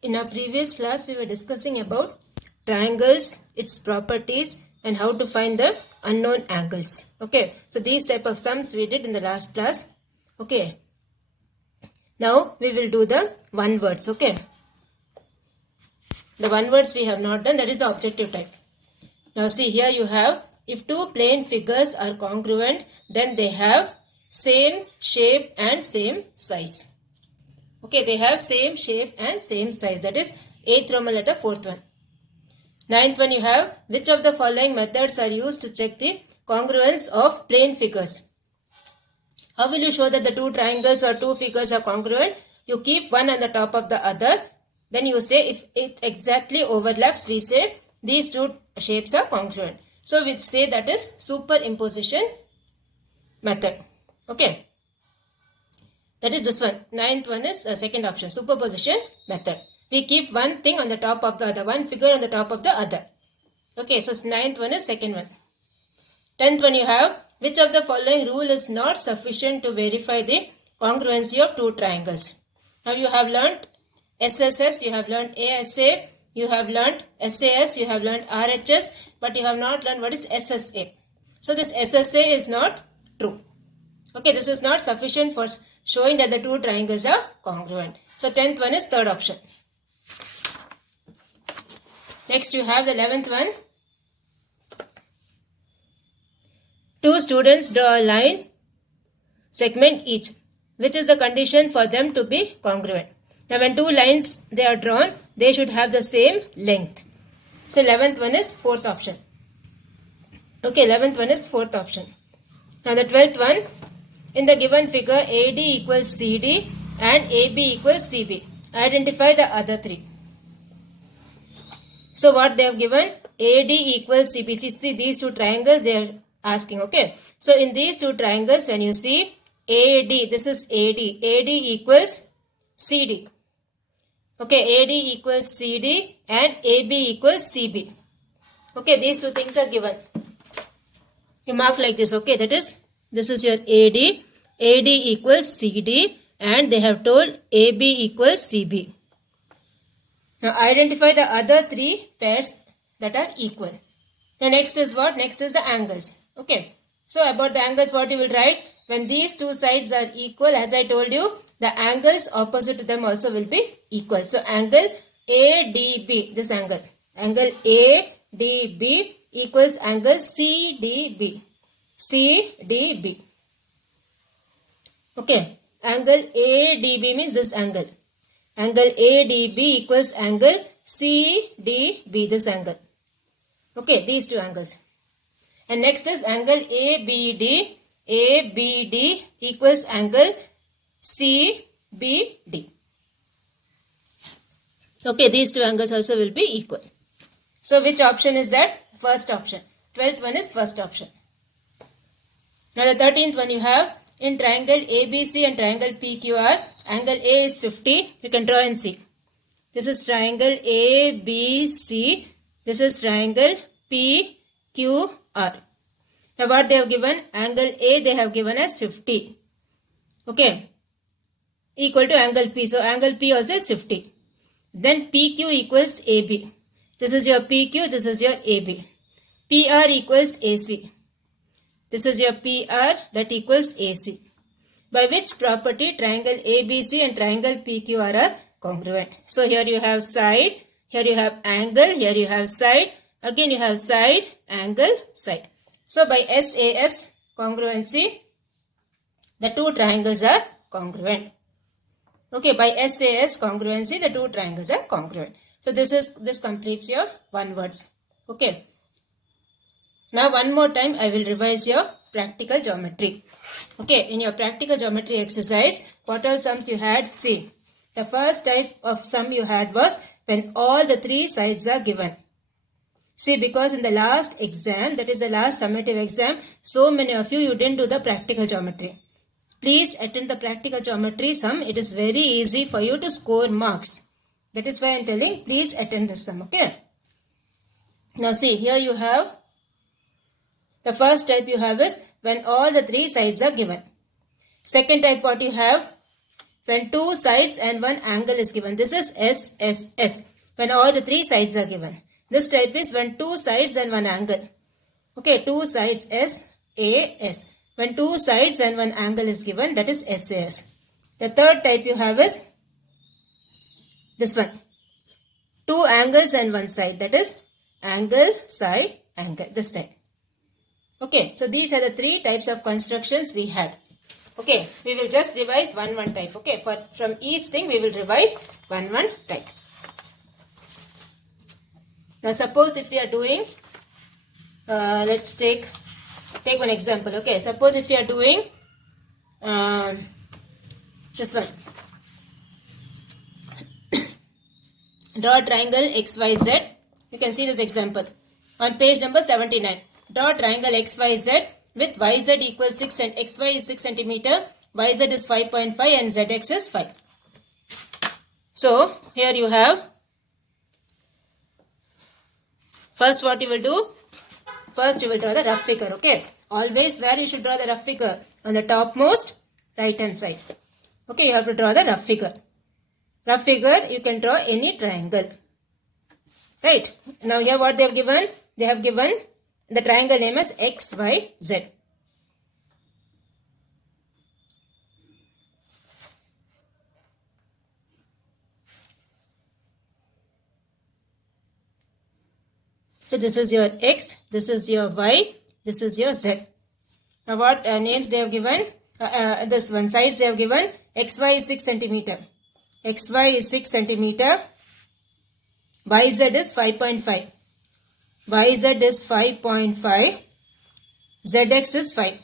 In our previous class, we were discussing about triangles, its properties, and how to find the unknown angles. Okay, so these type of sums we did in the last class. Okay, now we will do the one words. Okay, the one words we have not done, that is the objective type. Now see, here you have, if two plane figures are congruent, then they have same shape and same size. Okay, they have same shape and same size. That is 8th Roman letter, 4th one. 9th one you have, which of the following methods are used to check the congruence of plane figures? How will you show that the two triangles or two figures are congruent? You keep one on the top of the other. Then you say if it exactly overlaps, we say these two shapes are congruent. So we say that is superimposition method. Okay. That is this one. 9th one is the second option, superposition method. We keep one thing on the top of the other, one figure on the top of the other. Okay, so 9th one is second one. 10th one you have, which of the following rule is not sufficient to verify the congruency of two triangles? Now you have learnt SSS, you have learnt ASA, you have learnt SAS, you have learnt RHS, but you have not learnt what is SSA. So this SSA is not true. Okay, this is not sufficient for showing that the two triangles are congruent. So 10th one is third option. Next you have the 11th one. Two students draw a line segment each. Which is the condition for them to be congruent? Now when two lines they are drawn, they should have the same length. So 11th one is fourth option. Okay, 11th one is fourth option. Now the 12th one, in the given figure AD equals CD and AB equals CB. Identify the other three. So what they have given, AD equals CB. See these two triangles they are asking. Okay, so in these two triangles when you see AD, this is AD equals CD. Okay, AD equals CD and AB equals CB. Okay, these two things are given. You mark like this. Okay, that is, this is your AD equals CD and they have told AB equals CB. Now identify the other three pairs that are equal. Now next is what? Next is the angles. Okay, so about the angles what you will write? When these two sides are equal, as I told you, the angles opposite to them also will be equal. So angle ADB, this angle ADB equals angle CDB. CDB. Okay, angle ADB means this angle. Angle ADB equals angle CDB, this angle. Okay, these two angles. And next is angle ABD. ABD equals angle CBD. Okay, these two angles also will be equal. So which option is that? First option. 12th one is first option. Now the 13th one you have, in triangle ABC and triangle PQR, angle A is 50. You can draw and see. This is triangle ABC. This is triangle PQR. Now what they have given? Angle A they have given as 50. Okay. Equal to angle P. So angle P also is 50. Then PQ equals AB. This is your PQ. This is your AB. PR equals AC. This is your PR, that equals AC. By which property triangle ABC and triangle PQR are congruent? So here you have side, here you have angle, here you have side, again you have side, angle, side. So by SAS congruency, the two triangles are congruent. Okay, by SAS congruency, the two triangles are congruent. So this completes your one words. Okay. Now one more time I will revise your practical geometry. Okay, in your practical geometry exercise, what all sums you had? See, the first type of sum you had was when all the three sides are given. See, because in the last exam, that is the last summative exam, so many of you didn't do the practical geometry. Please attend the practical geometry sum. It is very easy for you to score marks. That is why I am telling, please attend this sum. Okay. Now see, here you have, the first type you have is when all the three sides are given. Second type what you have? when two sides and one angle is given. This is SSS. When all the three sides are given. This type is when two sides and one angle. Okay, two sides SAS. When two sides and one angle is given, that is SAS. The third type you have is this one. Two angles and one side, that is angle, side, angle, this type. Okay, so these are the three types of constructions we had. Okay, we will just revise one type. Okay, from each thing we will revise one type. Now suppose if we are doing, let's take one example. Okay, suppose if we are doing this one. Draw triangle XYZ. You can see this example on page number 79. Draw triangle XYZ with YZ equals 6 and XY is 6 centimeter, YZ is 5.5 and ZX is 5. So here you have, first what you will do, first you will draw the rough figure. Okay, always where you should draw the rough figure? On the topmost right hand side. Okay, you have to draw the rough figure. Rough figure, you can draw any triangle. Right. Now here what they have given? They have given the triangle name as XYZ. So this is your X, this is your Y, this is your Z. Now what names they have given? This one sides they have given. XY is 6 centimeter. XY is 6 centimeter. YZ is 5.5. YZ is 5.5. ZX is 5.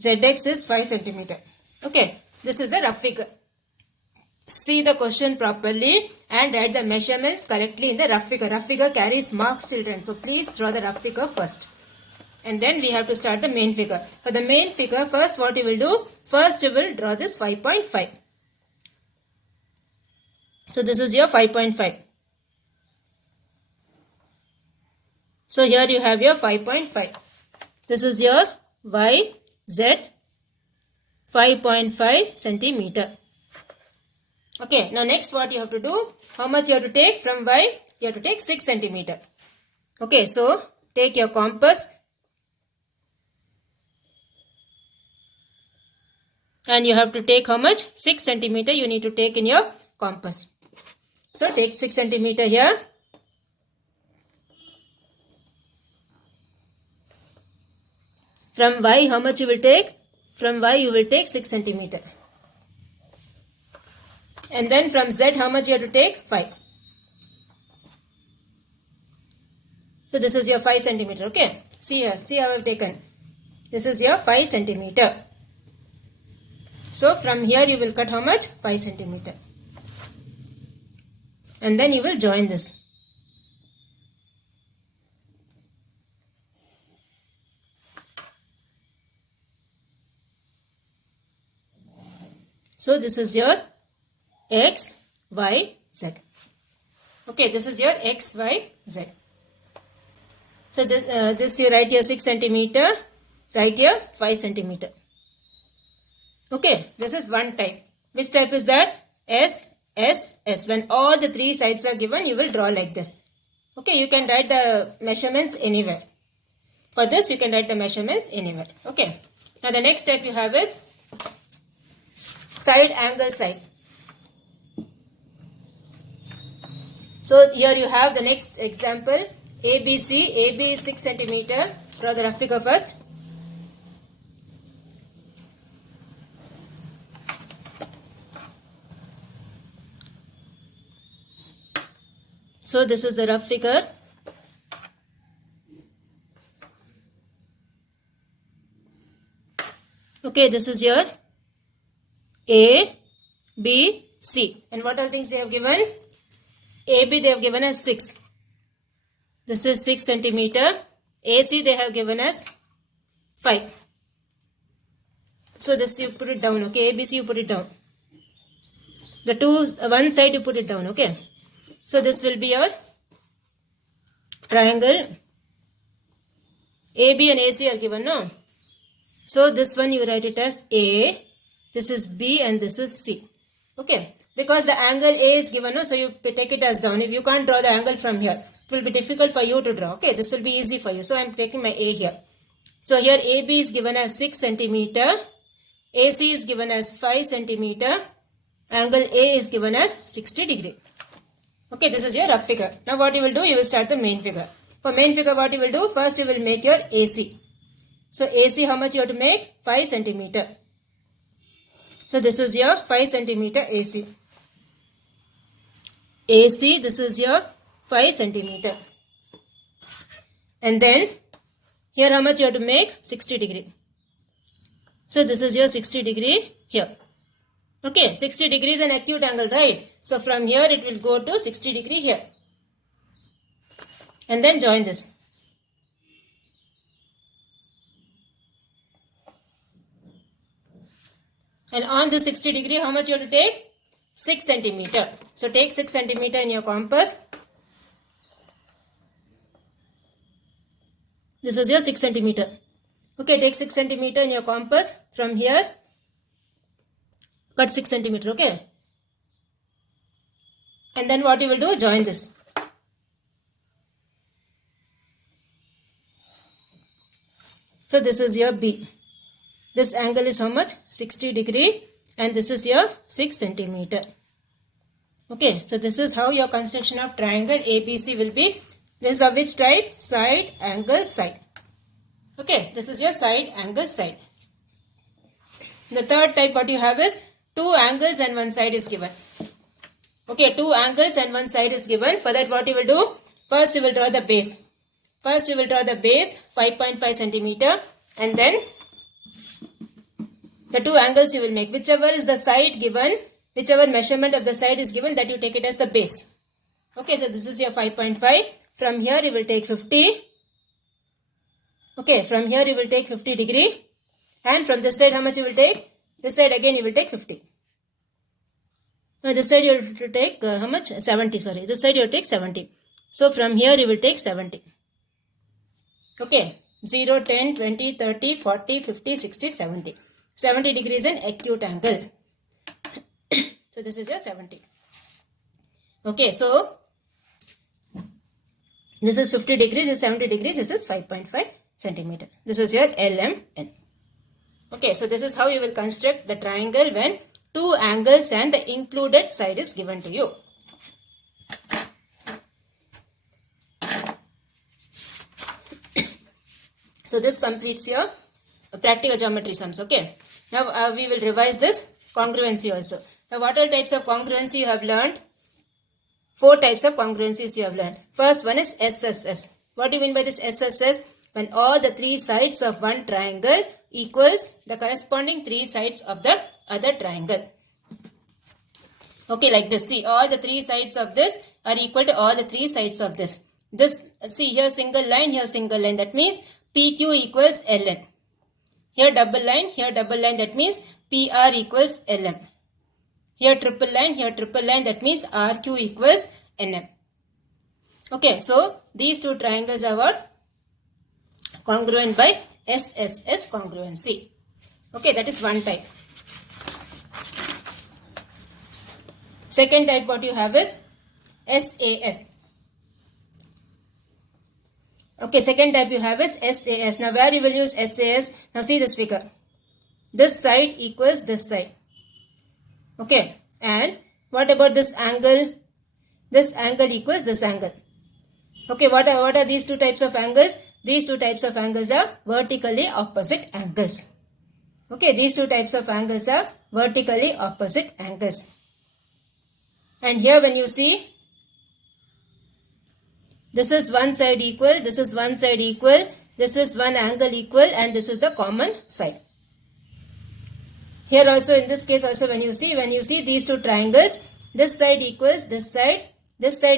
ZX is 5 centimeter. Okay, this is the rough figure. See the question properly and write the measurements correctly in the rough figure. Rough figure carries marks, children. So please draw the rough figure first. And then we have to start the main figure. For the main figure, first what you will do? First you will draw this 5.5. So this is your 5.5. So here you have your 5.5. This is your YZ 5.5 centimeter. Okay, now next what you have to do? How much you have to take from Y? You have to take 6 centimeter. Okay, so take your compass and you have to take how much? 6 centimeter you need to take in your compass. So take 6 centimeter here. From Y how much you will take? From Y you will take 6 centimeter. And then from Z how much you have to take? 5. So this is your 5 centimeter. Okay. See here. See how I have taken. This is your 5 centimeter. So from here you will cut how much? 5 centimeter. And then you will join this. So this is your X, Y, Z. Okay, this is your X, Y, Z. So this you write here 6 centimeter, write here 5 centimeter. Okay, this is one type. Which type is that? S, S, S. When all the three sides are given, you will draw like this. Okay, you can write the measurements anywhere. For this, you can write the measurements anywhere. Okay. Now the next type you have is side angle side. So here you have the next example. ABC. AB is 6 centimeter. Draw the rough figure first. So this is the rough figure. Okay, this is your A, B, C. And what are things they have given? AB they have given as 6. This is 6 centimeter. AC they have given as 5. So this you put it down. Okay, ABC you put it down. The one side you put it down. Okay. So this will be your triangle. AB and AC are given, no? So this one you write it as A, this is B, and this is C. Okay, because the angle A is given, no, so you take it as down. If you can't draw the angle from here, it will be difficult for you to draw. Okay, this will be easy for you. So I am taking my A here. So here AB is given as 6 centimeter, AC is given as 5 centimeter, angle A is given as 60 degree. Okay, this is your rough figure. Now what you will do, you will start the main figure. For main figure, what you will do, first you will make your AC. So AC, how much you have to make? 5 centimeter. So this is your 5 centimeter AC. AC, this is your 5 centimeter. And then here how much you have to make? 60 degree. So this is your 60 degree here. Okay, 60 degree is an acute angle, right? So from here it will go to 60 degree here. And then join this. And on the 60 degree, how much you have to take? 6 centimeter. So take 6 centimeter in your compass. This is your 6 centimeter. Okay, take 6 centimeter in your compass. From here, cut 6 centimeter, okay? And then what you will do? Join this. So this is your B. This angle is how much? 60 degree, and this is your 6 centimeter. Okay, so this is how your construction of triangle ABC will be. This is of which type? Side, angle, side. Okay, this is your side, angle, side. The third type what you have is 2 angles and 1 side is given. Okay, 2 angles and 1 side is given. For that what you will do? First you will draw the base. First you will draw the base 5.5 centimeter, and then the 2 angles you will make. Whichever is the side given, whichever measurement of the side is given, that you take it as the base. Okay, so this is your 5.5. From here you will take 50. Okay, from here you will take 50 degree. And from this side how much you will take? This side again you will take 50. Now this side you will take how much? 70, sorry. This side you will take 70. So from here you will take 70. Okay, 0, 10, 20, 30, 40, 50, 60, 70. 70 degrees an acute angle. So this is your 70. Okay, so this is 50 degrees, this is 70 degrees, this is 5.5 centimeter. This is your LMN. Okay, so this is how you will construct the triangle when 2 angles and the included side is given to you. So this completes your practical geometry sums. Okay. Now we will revise this congruency also. Now what are types of congruency you have learned? 4 types of congruencies you have learned. First one is SSS. What do you mean by this SSS? When all the 3 sides of one triangle equals the corresponding 3 sides of the other triangle. Okay, like this. See, all the 3 sides of this are equal to all the 3 sides of this. This, see, here single line, here single line. That means PQ equals LN. Here double line, that means PR equals LM. Here triple line, that means RQ equals NM. Okay, so these 2 triangles are what? Congruent by SSS congruency. Okay, that is one type. Second type what you have is SAS. Okay, second type you have is SAS. Now where you will use SAS? Now see this figure. This side equals this side. Okay, and what about this angle? This angle equals this angle. Okay, what are these 2 types of angles? These 2 types of angles are vertically opposite angles. Okay, these 2 types of angles are vertically opposite angles. And here when you see, this is one side equal, this is one side equal, this is one angle equal, and this is the common side. Here also, in this case also, when you see these 2 triangles, this side equals this side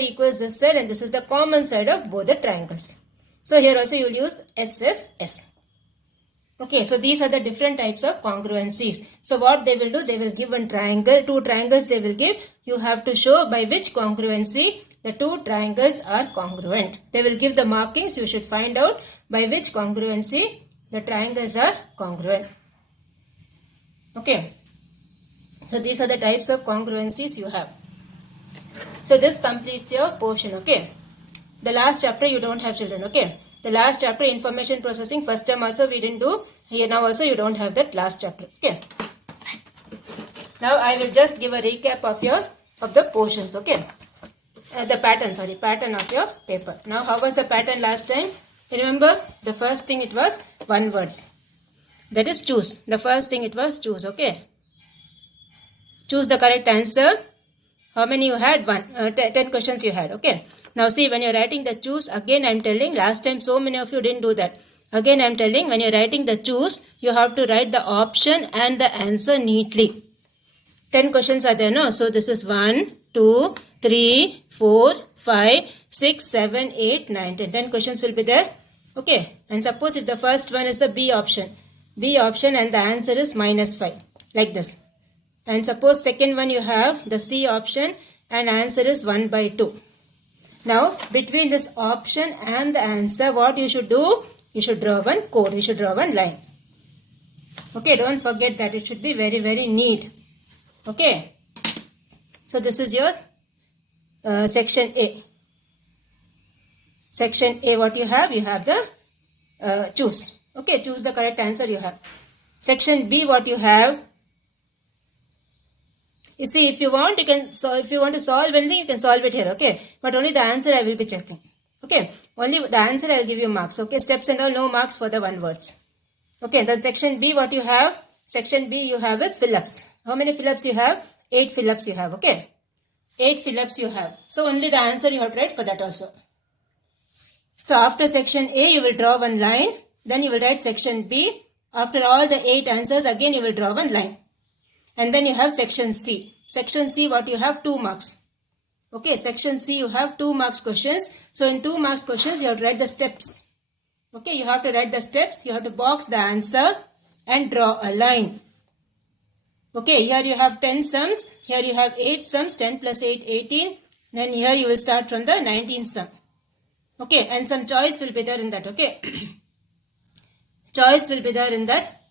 equals this side, and this is the common side of both the triangles. So here also you will use SSS. Okay, so these are the different types of congruencies. So what they will do, they will give one triangle, 2 triangles they will give. You have to show by which congruency the 2 triangles are congruent. They will give the markings. You should find out by which congruency the triangles are congruent. Okay. So these are the types of congruencies you have. So this completes your portion, okay. The last chapter you don't have, children, okay. The last chapter, information processing, first term also we didn't do. Here now also you don't have that last chapter, okay. Now I will just give a recap of the portions, okay. The pattern of your paper. Now how was the pattern last time? Remember, the first thing it was one words. That is choose. The first thing it was choose, okay. Choose the correct answer. How many you had? 10 questions you had, okay. Now see, when you're writing the choose, again I'm telling, last time so many of you didn't do that. Again I'm telling, when you're writing the choose, you have to write the option and the answer neatly. 10 questions are there, no? So this is 1, 2, 3, 4, 5, 6, 7, 8, 9, 10. 10 questions will be there, okay. And suppose if the first one is the B option and the answer is -5, like this. And suppose second one you have the C option and answer is 1/2. Now, between this option and the answer, what you should do? You should draw one code. You should draw one line. Okay, don't forget that. It should be very, very neat. Okay. So, this is your section A. Section A, what you have? You have the choose. Okay, choose the correct answer you have. Section B, what you have? You see, if you want, you can solve. If you want to solve anything, you can solve it here, okay? But only the answer I will be checking, okay? Only the answer I will give you marks, okay? Steps and all, no marks for the one words. Okay, then section B, what you have? Section B you have is fill-ups. How many fill-ups you have? 8 fill-ups you have, okay? 8 fill-ups you have. So only the answer you have to write for that also. So after section A, you will draw one line. Then you will write section B. After all the 8 answers, again you will draw one line. And then you have section C. Section C, what you have? 2 marks. Okay, section C, you have 2 marks questions. So in 2 marks questions, you have to write the steps. Okay, you have to write the steps. You have to box the answer and draw a line. Okay, here you have 10 sums. Here you have 8 sums. 10 plus 8, 18. Then here you will start from the 19th sum. Okay, and some choice will be there in that. Okay, choice will be there in that.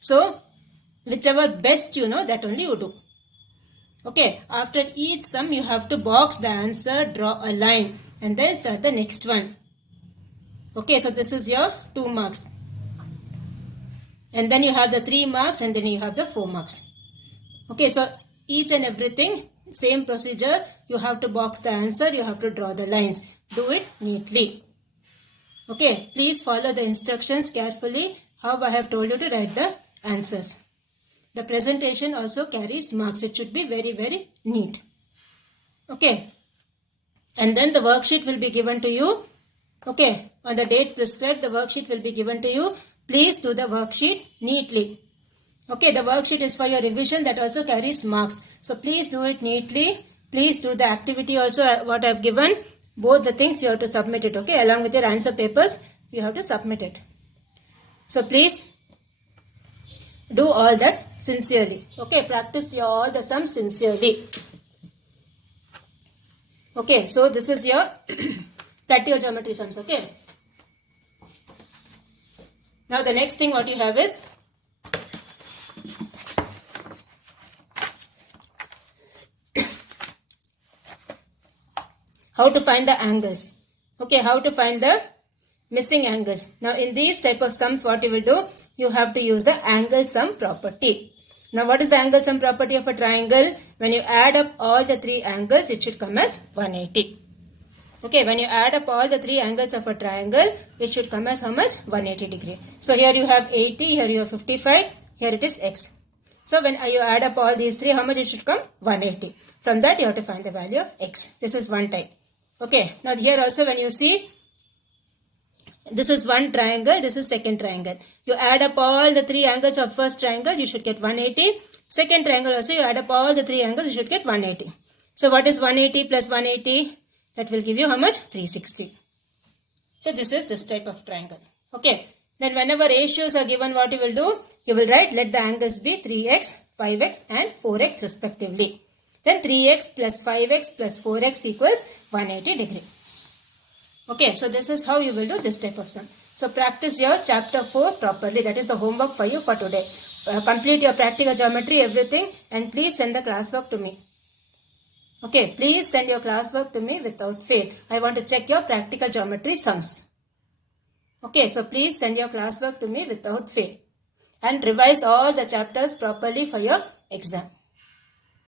So, whichever best you know, that only you do. Okay, after each sum you have to box the answer, draw a line and then start the next one. Okay, so this is your 2 marks. And then you have the 3 marks and then you have the 4 marks. Okay, so each and everything, same procedure. You have to box the answer, you have to draw the lines. Do it neatly. Okay, please follow the instructions carefully how I have told you to write the answers. The presentation also carries marks. It should be very, very neat. Okay. And then the worksheet will be given to you. Okay. On the date prescribed, the worksheet will be given to you. Please do the worksheet neatly. Okay. The worksheet is for your revision. That also carries marks. So please do it neatly. Please do the activity also what I have given. Both the things you have to submit it. Okay. Along with your answer papers, you have to submit it. So please do all that sincerely. Okay, practice all the sums sincerely. Okay, so this is your practical geometry sums. Okay. Now the next thing what you have is how to find the angles. Okay, how to find the missing angles. Now in these type of sums what you will do, you have to use the angle sum property. Now what is the angle sum property of a triangle? When you add up all the 3 angles, it should come as 180. Okay, when you add up all the 3 angles of a triangle, it should come as how much? 180 degree. So here you have 80, here you have 55, here it is x. So when you add up all these 3, how much it should come? 180. From that you have to find the value of x. This is one type. Okay, now here also when you see, this is one triangle, this is second triangle. You add up all the 3 angles of first triangle, you should get 180. Second triangle also, you add up all the 3 angles, you should get 180. So what is 180 plus 180? That will give you how much? 360. So this is this type of triangle. Okay. Then whenever ratios are given, what you will do? You will write, let the angles be 3x, 5x and 4x respectively. Then 3x plus 5x plus 4x equals 180 degree. Okay, so this is how you will do this type of sum. So practice your chapter 4 properly. That is the homework for you for today. complete your practical geometry, everything, and please send the classwork to me. Okay, please send your classwork to me without fail. I want to check your practical geometry sums. Okay, so please send your classwork to me without fail. And revise all the chapters properly for your exam.